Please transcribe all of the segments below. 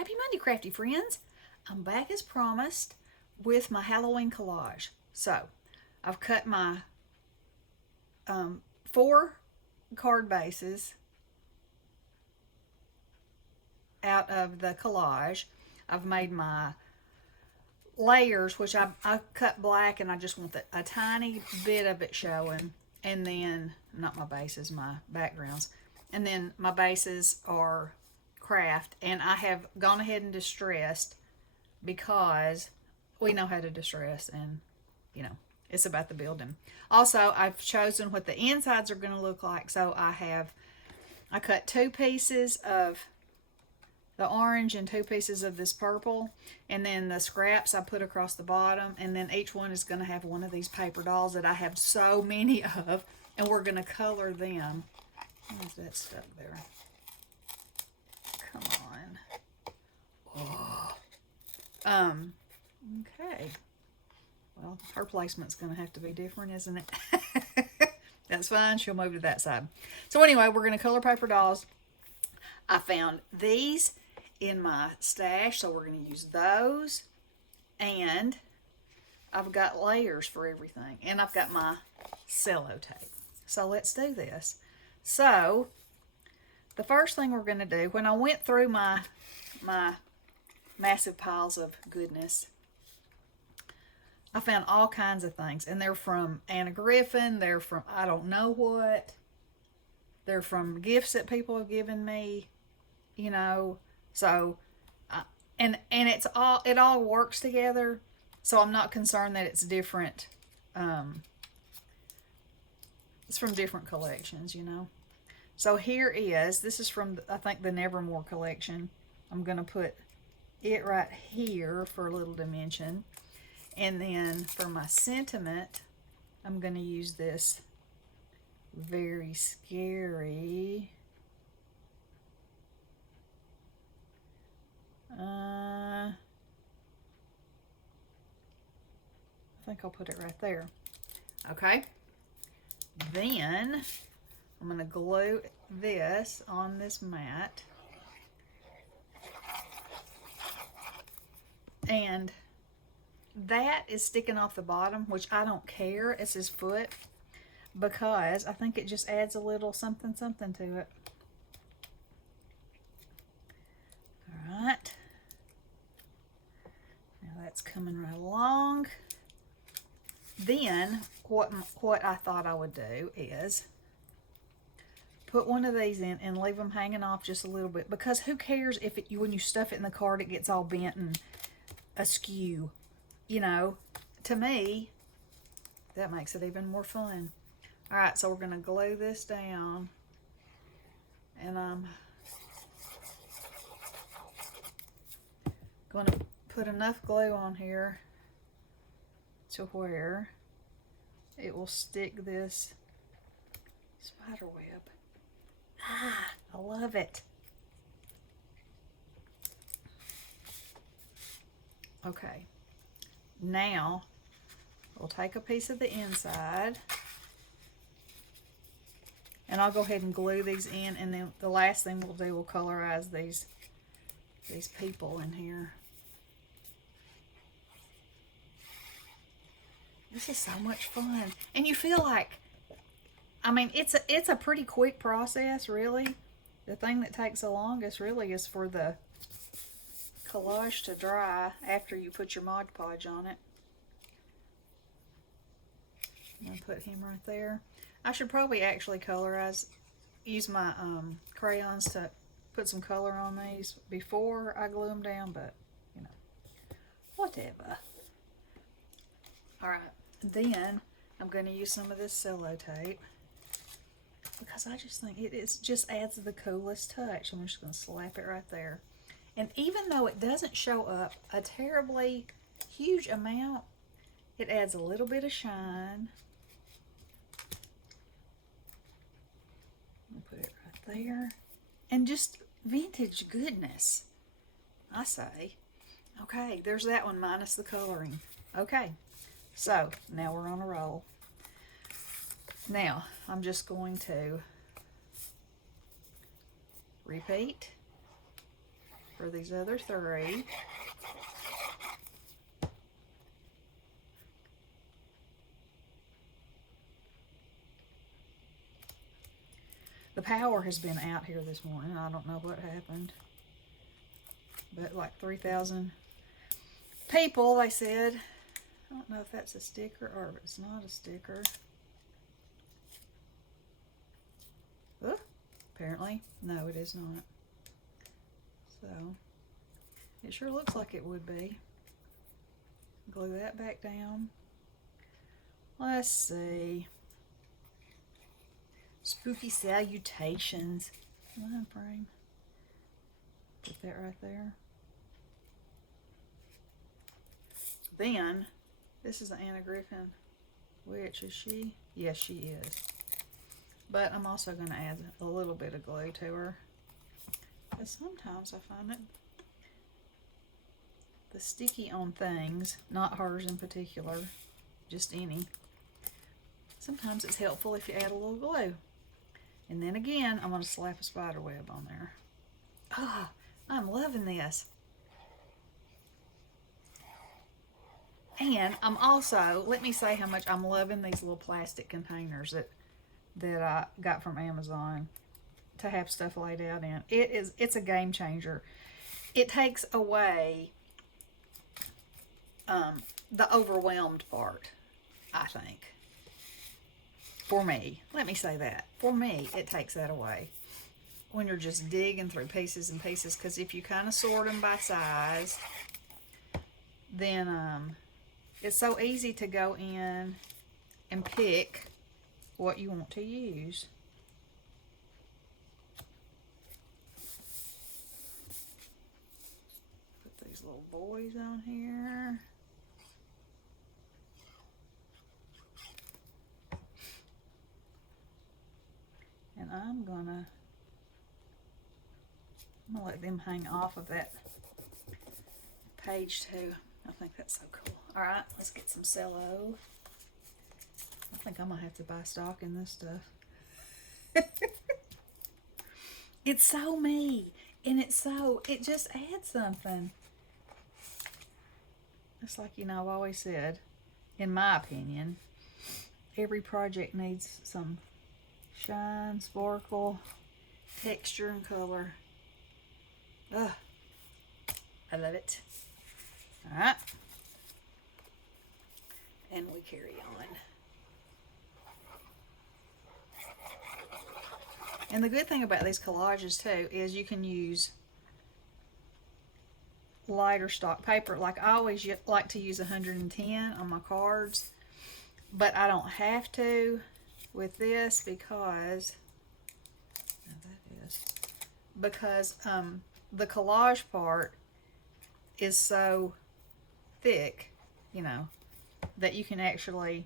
Happy Monday, Crafty Friends. I'm back as promised with my Halloween collage. So, I've cut my 4 card bases out of the collage. I've made my layers, which I cut black, and I just want a tiny bit of it showing. And then, not my bases, my backgrounds. And then my bases are craft, and I have gone ahead and distressed because we know how to distress, and it's about the building. Also, I've chosen what the insides are going to look like. So I cut 2 pieces of the orange and 2 pieces of this purple, and then the scraps I put across the bottom, and then each one is going to have one of these paper dolls that I have so many of, and we're going to color them. Where's that stuck there? Come on. Oh. Okay. Well, her placement's going to have to be different, isn't it? That's fine. She'll move to that side. So anyway, we're going to color paper dolls. I found these in my stash, so we're going to use those. And I've got layers for everything. And I've got my cello tape. So let's do this. So the first thing we're going to do, when I went through my massive piles of goodness, I found all kinds of things. And they're from Anna Griffin. They're from I don't know what. They're from gifts that people have given me. So and it all works together. So I'm not concerned that it's different. It's from different collections, So this is from, I think, the Nevermore collection. I'm going to put it right here for a little dimension. And then for my sentiment, I'm going to use this very scary. I think I'll put it right there. Okay. Then I'm going to glue this on this mat. And that is sticking off the bottom, which I don't care. It's his foot, because I think it just adds a little something to it. All right. Now that's coming right along. Then what I thought I would do is put one of these in and leave them hanging off just a little bit, because who cares if when you stuff it in the card it gets all bent and askew. To me, that makes it even more fun. All right, so we're going to glue this down, and I'm going to put enough glue on here to where it will stick this spider web. I love it. Okay, now we'll take a piece of the inside, and I'll go ahead and glue these in, and then the last thing we'll do, we'll colorize these people in here. This is so much fun. And you feel like, it's a pretty quick process, really. The thing that takes the longest really is for the collage to dry after you put your Mod Podge on it. I'm going to put him right there. I should probably actually use my crayons to put some color on these before I glue them down, but, whatever. Alright, then I'm going to use some of this cello tape, because I just think it just adds the coolest touch. I'm just going to slap it right there. And even though it doesn't show up a terribly huge amount, it adds a little bit of shine. I'll put it right there. And just vintage goodness, I say. Okay, there's that one minus the coloring. Okay, so now we're on a roll. Now, I'm just going to repeat for these other three. The power has been out here this morning. I don't know what happened. But like 3,000 people, they said. I don't know if that's a sticker or if it's not a sticker. Oh, apparently, no, it is not. So, it sure looks like it would be. Glue that back down. Let's see. Spooky Salutations. Line frame. Put that right there. Then, this is the Anna Griffin. Which is she? Yes, she is. But I'm also going to add a little bit of glue to her. Because sometimes I find it the sticky on things, not hers in particular, just any. Sometimes it's helpful if you add a little glue. And then again, I'm going to slap a spider web on there. Ah, I'm loving this. And I'm also, let me say how much I'm loving these little plastic containers that I got from Amazon to have stuff laid out in. It's a game changer. It takes away the overwhelmed part, I think. For me, let me say that. For me, it takes that away. When you're just digging through pieces and pieces, because if you kind of sort them by size, then it's so easy to go in and pick what you want to use. Put these little boys on here. And I'm gonna let them hang off of that page too. I think that's so cool. All right, let's get some cello. I think I'm gonna have to buy stock in this stuff. It's so me, and it just adds something. It's like, you know, I've always said, in my opinion, every project needs some shine, sparkle, texture, and color. Ugh, I love it. All right, and we carry on. And the good thing about these collages too is you can use lighter stock paper. Like I always like to use 110 on my cards, but I don't have to with this because the collage part is so thick, you know, that you can actually,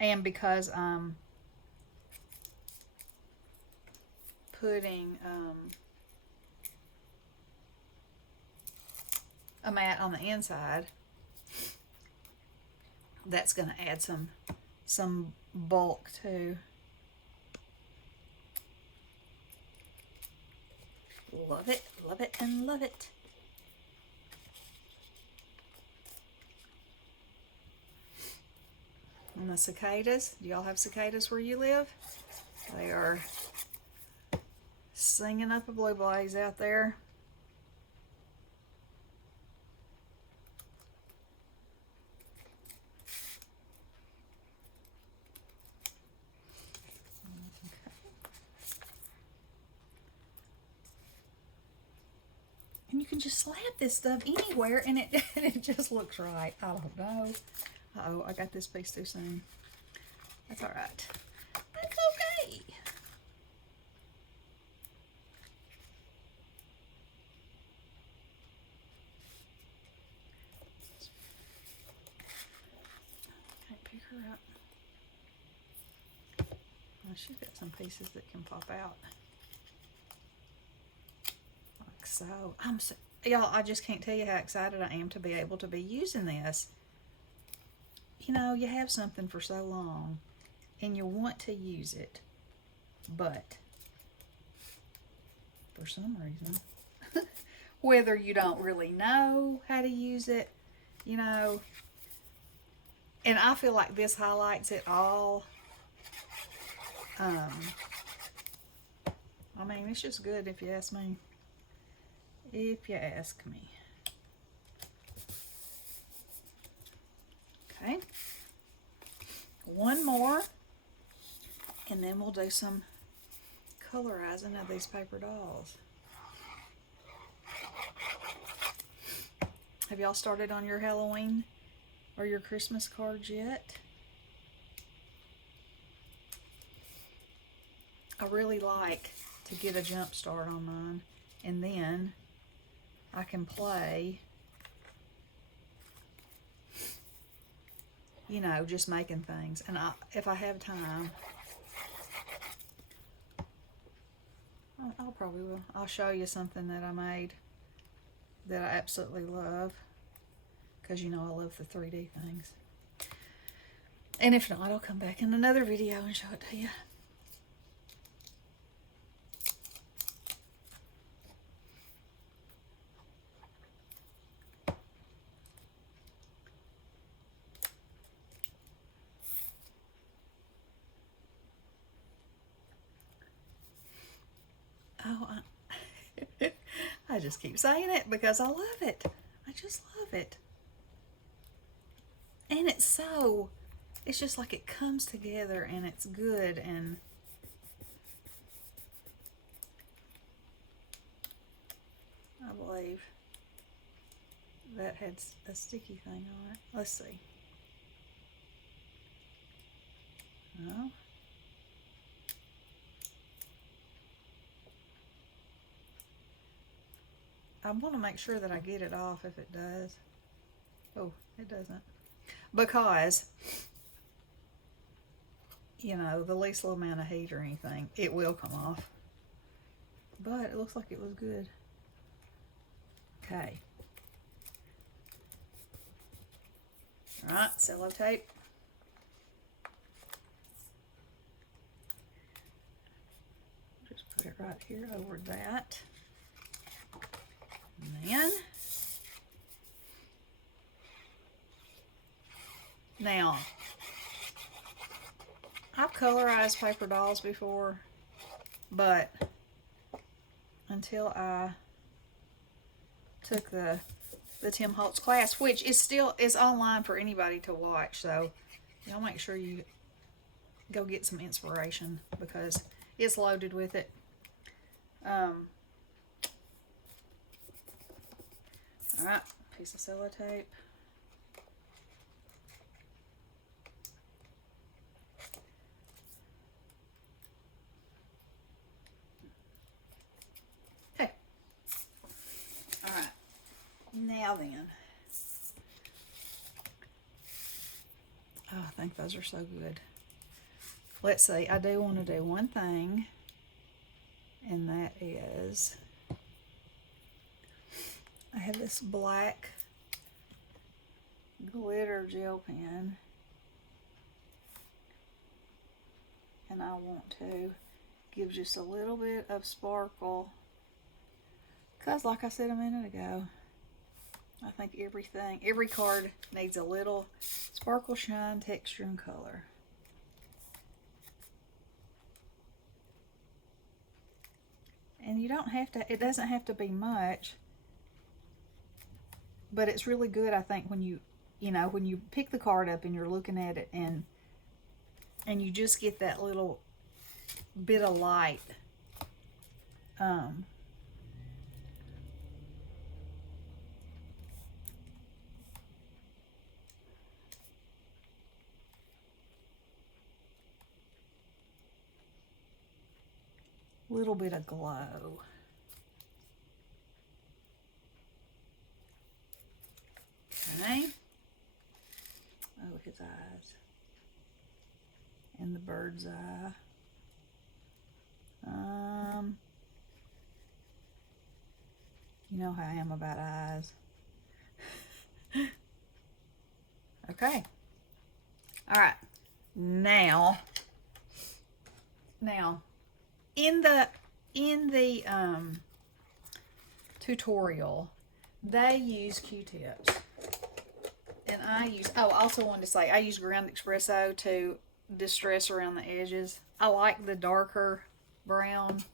and because I'm putting a mat on the inside, that's going to add some bulk too. Love it, and love it. And the cicadas, do y'all have cicadas where you live? They are singing up a blue blaze out there. And you can just slap this stuff anywhere and it just looks right. I don't know. Uh-oh, I got this piece too soon. That's all right. That's okay. Can't pick her up. Well, she's got some pieces that can pop out. So y'all, I just can't tell you how excited I am to be able to be using this. You know, you have something for so long and you want to use it, but for some reason whether you don't really know how to use it, you know. And I feel like this highlights it all. I mean, it's just good if you ask me. If you ask me. Okay. One more. And then we'll do some colorizing of these paper dolls. Have y'all started on your Halloween or your Christmas cards yet? I really like to get a jump start on mine, and then I can play, you know, just making things. And if I have time, I'll probably will. I'll show you something that I made that I absolutely love, because you know I love the 3D things. And if not, I'll come back in another video and show it to you. Oh, I just keep saying it because I love it. I just love it. And it's just like it comes together and it's good. And I believe that had a sticky thing on it. Let's see. No. I want to make sure that I get it off if it does. Oh, it doesn't. Because, you know, the least little amount of heat or anything, it will come off. But it looks like it was good. Okay. Alright, sellotape. Just put it right here over that. And then, now, I've colorized paper dolls before, but until I took the Tim Holtz class, which is online for anybody to watch, so y'all make sure you go get some inspiration because it's loaded with it. Alright, piece of sellotape. Okay. Alright. Now then. Oh, I think those are so good. Let's see. I do want to do one thing, and that is I have this black glitter gel pen, and I want to give just a little bit of sparkle, because like I said a minute ago, I think every card needs a little sparkle, shine, texture, and color. And you don't have to, it doesn't have to be much, but it's really good, I think, when you pick the card up and you're looking at it and you just get that little bit of light. Little bit of glow. Okay. Oh, his eyes. And the bird's eye. You know how I am about eyes. Okay. All right. Now, in the tutorial, they use Q-tips. And I use, oh, I also wanted to say, I use ground espresso to distress around the edges. I like the darker brown,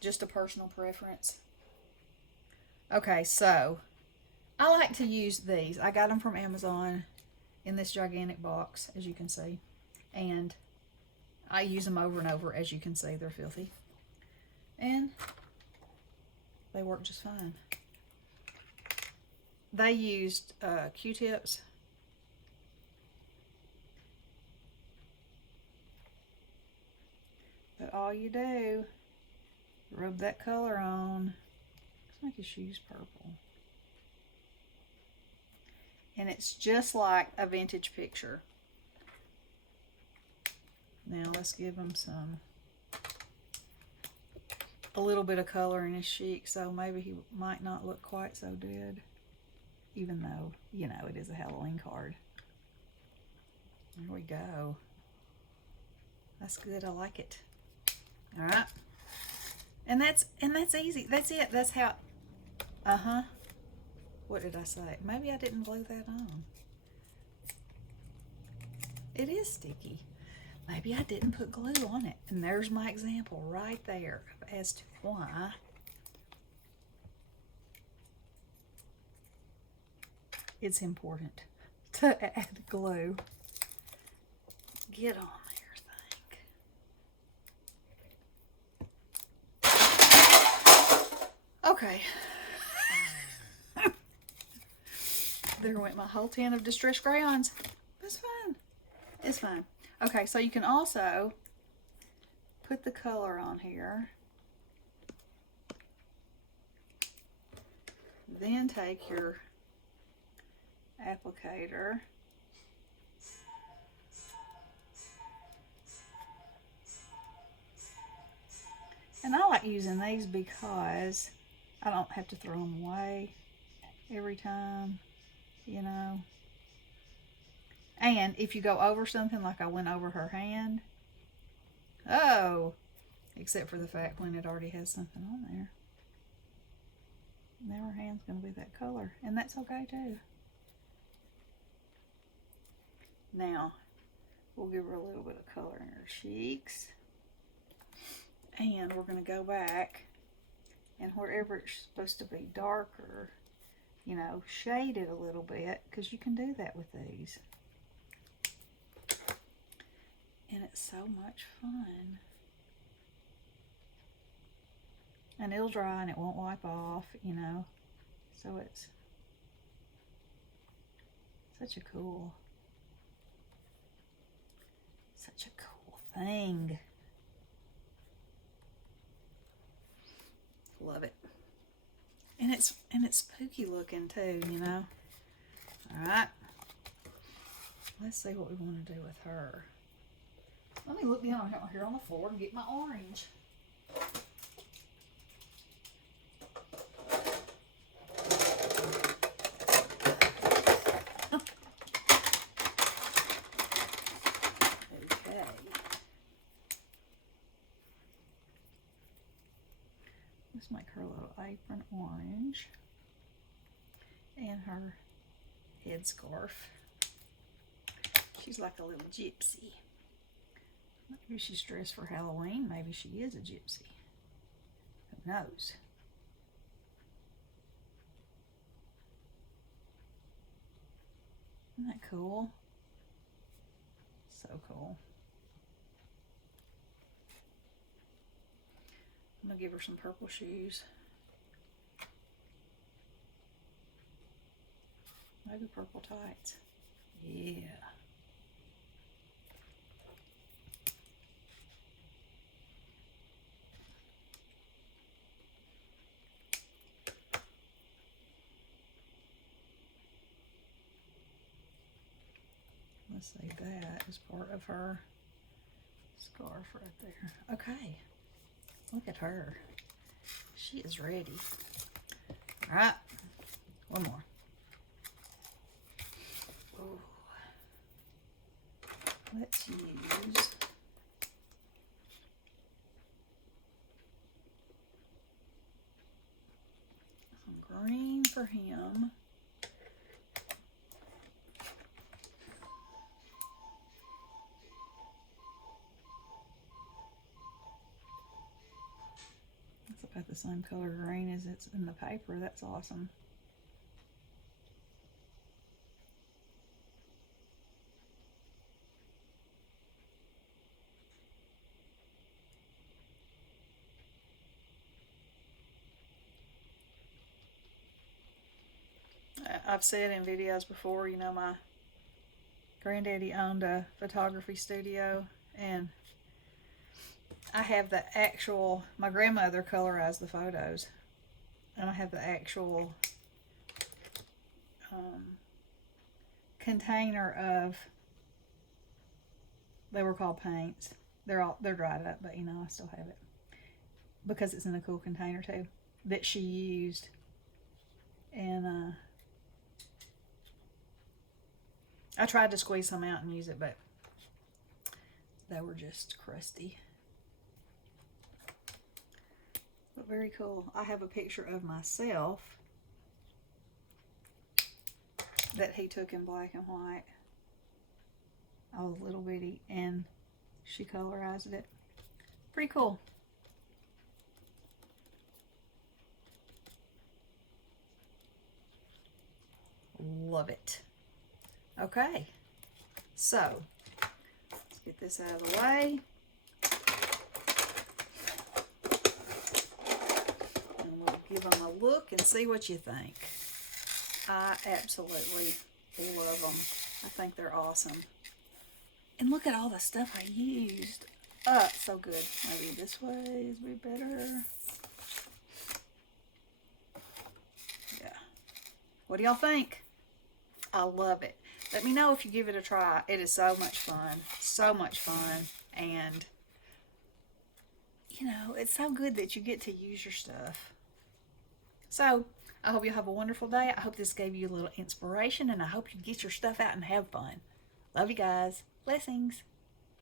just a personal preference. Okay, so I like to use these. I got them from Amazon in this gigantic box, as you can see. And I use them over and over, as you can see. They're filthy. And they work just fine. They used Q-tips. But all you do, rub that color on. Let's make his shoes purple. And it's just like a vintage picture. Now let's give him a little bit of color in his cheek, so maybe he might not look quite so dead. Even though, you know, it is a Halloween card. There we go. That's good. I like it. All right. And that's easy. That's it. That's how. What did I say? Maybe I didn't glue that on. It is sticky. Maybe I didn't put glue on it. And there's my example right there as to why it's important to add glue. Get on there, thing. Okay. There went my whole tin of distress crayons. It's fine. It's fine. Okay, so you can also put the color on here. Then take your applicator and I like using these because I don't have to throw them away every time, you know. And if you go over something, like I went over her hand, except for the fact when it already has something on there, now her hand's going to be that color, and that's okay too. Now, we'll give her a little bit of color in her cheeks. And we're going to go back, and wherever it's supposed to be darker, you know, shade it a little bit, because you can do that with these. And it's so much fun. And it'll dry and it won't wipe off, you know. So it's such a cool thing. Love it. And it's spooky looking too, you know. Alright. Let's see what we want to do with her. Let me look down here on the floor and get my orange. Okay. Let's make her little apron orange. And her headscarf. She's like a little gypsy. Maybe she's dressed for Halloween. Maybe she is a gypsy. Who knows? Isn't that cool? So cool. I'm going to give her some purple shoes. Maybe purple tights. Yeah. Let's say that is part of her scarf right there. Okay. Look at her. She is ready. All right. One more. Ooh. Let's use green for him. It's about the same color green as it's in the paper. That's awesome. I've said in videos before, you know, my granddaddy owned a photography studio, and I have the actual, my grandmother colorized the photos, and I have the actual container of, they were called paints. They're dried up, but you know, I still have it because it's in a cool container too that she used. And I tried to squeeze some out and use it, but they were just crusty. But very cool. I have a picture of myself that he took in black and white. I was little bitty, and she colorized it. Pretty cool. Love it. Okay, so let's get this out of the way. And we'll give them a look and see what you think. I absolutely love them. I think they're awesome. And look at all the stuff I used. Oh, it's so good. Maybe this way is be better. Yeah. What do y'all think? I love it. Let me know if you give it a try. It is so much fun. So much fun. And, you know, it's so good that you get to use your stuff. So, I hope you have a wonderful day. I hope this gave you a little inspiration, and I hope you get your stuff out and have fun. Love you guys. Blessings.